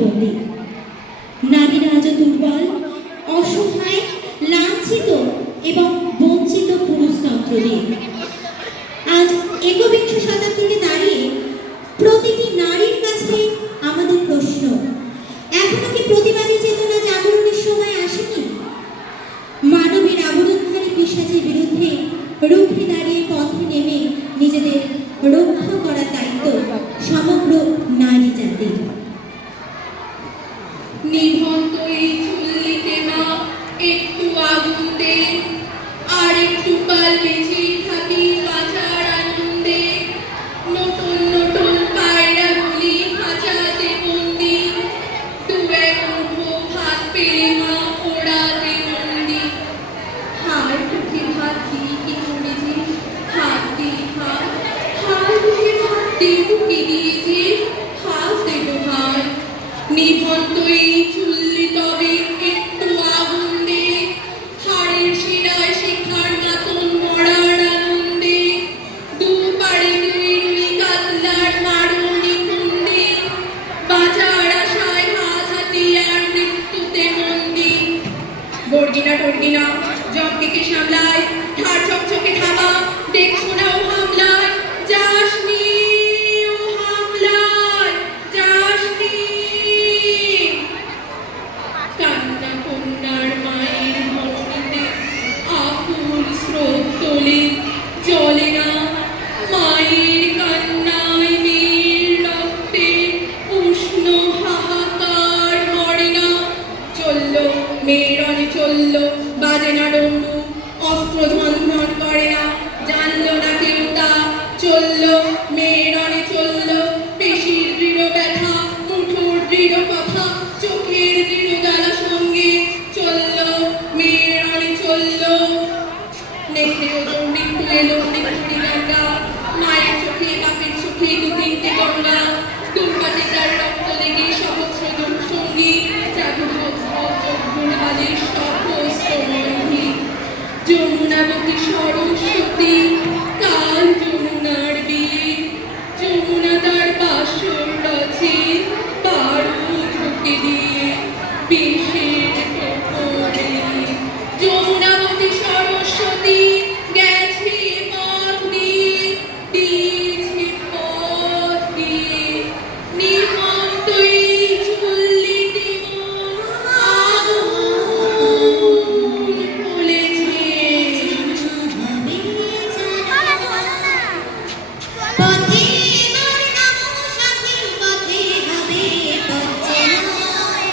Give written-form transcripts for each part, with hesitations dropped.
বন্দী। নারীরা আজ দুর্বল, অসহায়, লাঞ্ছিত এবং বঞ্চিত পুরুষতন্ত্র দিয়ে। আজ একবিংশ শতাব্দীতে দাঁড়িয়ে প্রতিটি নারীর কাছে আমাদের প্রশ্ন, এখনো কি প্রতিবাদী চেতনা জাগরণের সময় আসেনি? মানবের আবরণধারী পিশাচের বিরুদ্ধে রুখে দাঁড়িয়ে পথে নেমে নিজেদের রক্ষা করার দায়িত্ব সমগ্র নারী জাতির। নিভন্ত এই চুল্লিতে মা একটু আগুন দে, আর একটু কাল বেঁচে থাকি বাঁচার আনন্দে। নতুন নতুন পায়রা গুলি খাঁচাতে বন্দি, দু এক মুঠো ভাত পেয়ে মা ওড়াতে বন্দি। হাড় মুখে ভাত দিই কি করে যে, হাত দিই হাত, হাড় মুখে ভাত দিয়ে ঢুকে দিয়ে যে হাত দেব ভাই। নিভন্ত এই চুল্লি তবে একটু আগুন দে, হাড়ের শিরায় শিখার মতন মরার আনন্দে। দু পাড়ে দুই রুই কাতলার মারণি কুন্ডে, বাঁচার আশায় হাত হাতিয়ার মৃত্যুতে বন্দি। বর্গিনা টর্গিনা জগকে সামলায়, ধার চকচকে ধাবা দেখছো না ও হামলায়। যাসনি ও হামলায়, যাসনি। কান্না কন্যার মায়ের ধরণীতে আকুল স্রোত তোলে, জলে না। মায়ের কান্নায় মেয়ের রক্তে উষ্ণ হাহাকার মরে না। চলল মেয়ের রণে চলল, বাজে না ডমরু, অস্ত্র ঝনঝন করে না, জানলো না কেউ তা। চলল মেয়ের রণে চলল, পেশির দৃঢ় ব্যথা, মুঠোর দৃঢ় কথা, চোখের দৃঢ় জ্বালা সঙ্গে। চলল মেয়ের রণে চলল। নেকড়ে ওজন মৃত্যু এলো নিত্যুরি গঙ্গা, মায়ের চোখে বাপের চোখে দু তিনটে গঙ্গা। দুর্গাতে তার রক্ত লেগে সহস্র সঙ্গী, জাদুঘরের সহস্রমন্ধি। যমুনাবতী সরস্বতী কাল যমুনার বিয়ে, যমুনা তার বাসর রচে বারুদ ঢুকে দিয়ে বিষের টোপরে। যমুনাবতী সরস্বতী গেছে পথ দিয়ে, দিয়েছে পথ দিয়ে। নিভন্ত এই চুল্লিতে আগুন জ্বলেছে। পথে মোর নাম সাথী, পথে হবে পথে নয়।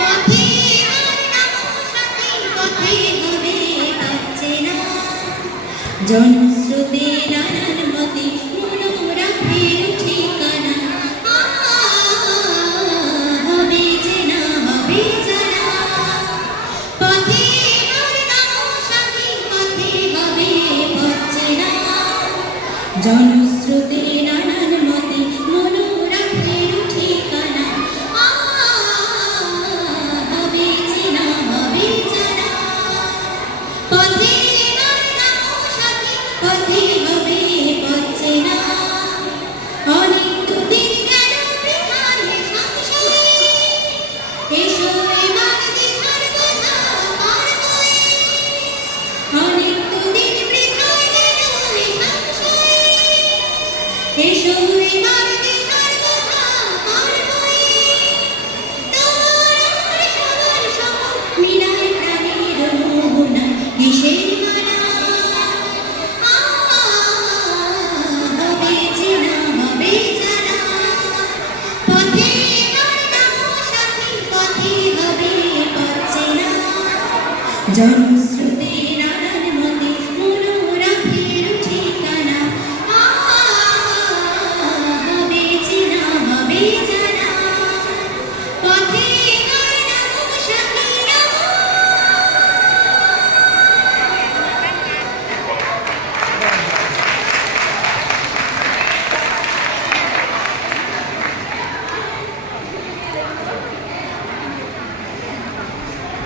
পথে মোর নাম সাথী, পথে হবে পথে নয়।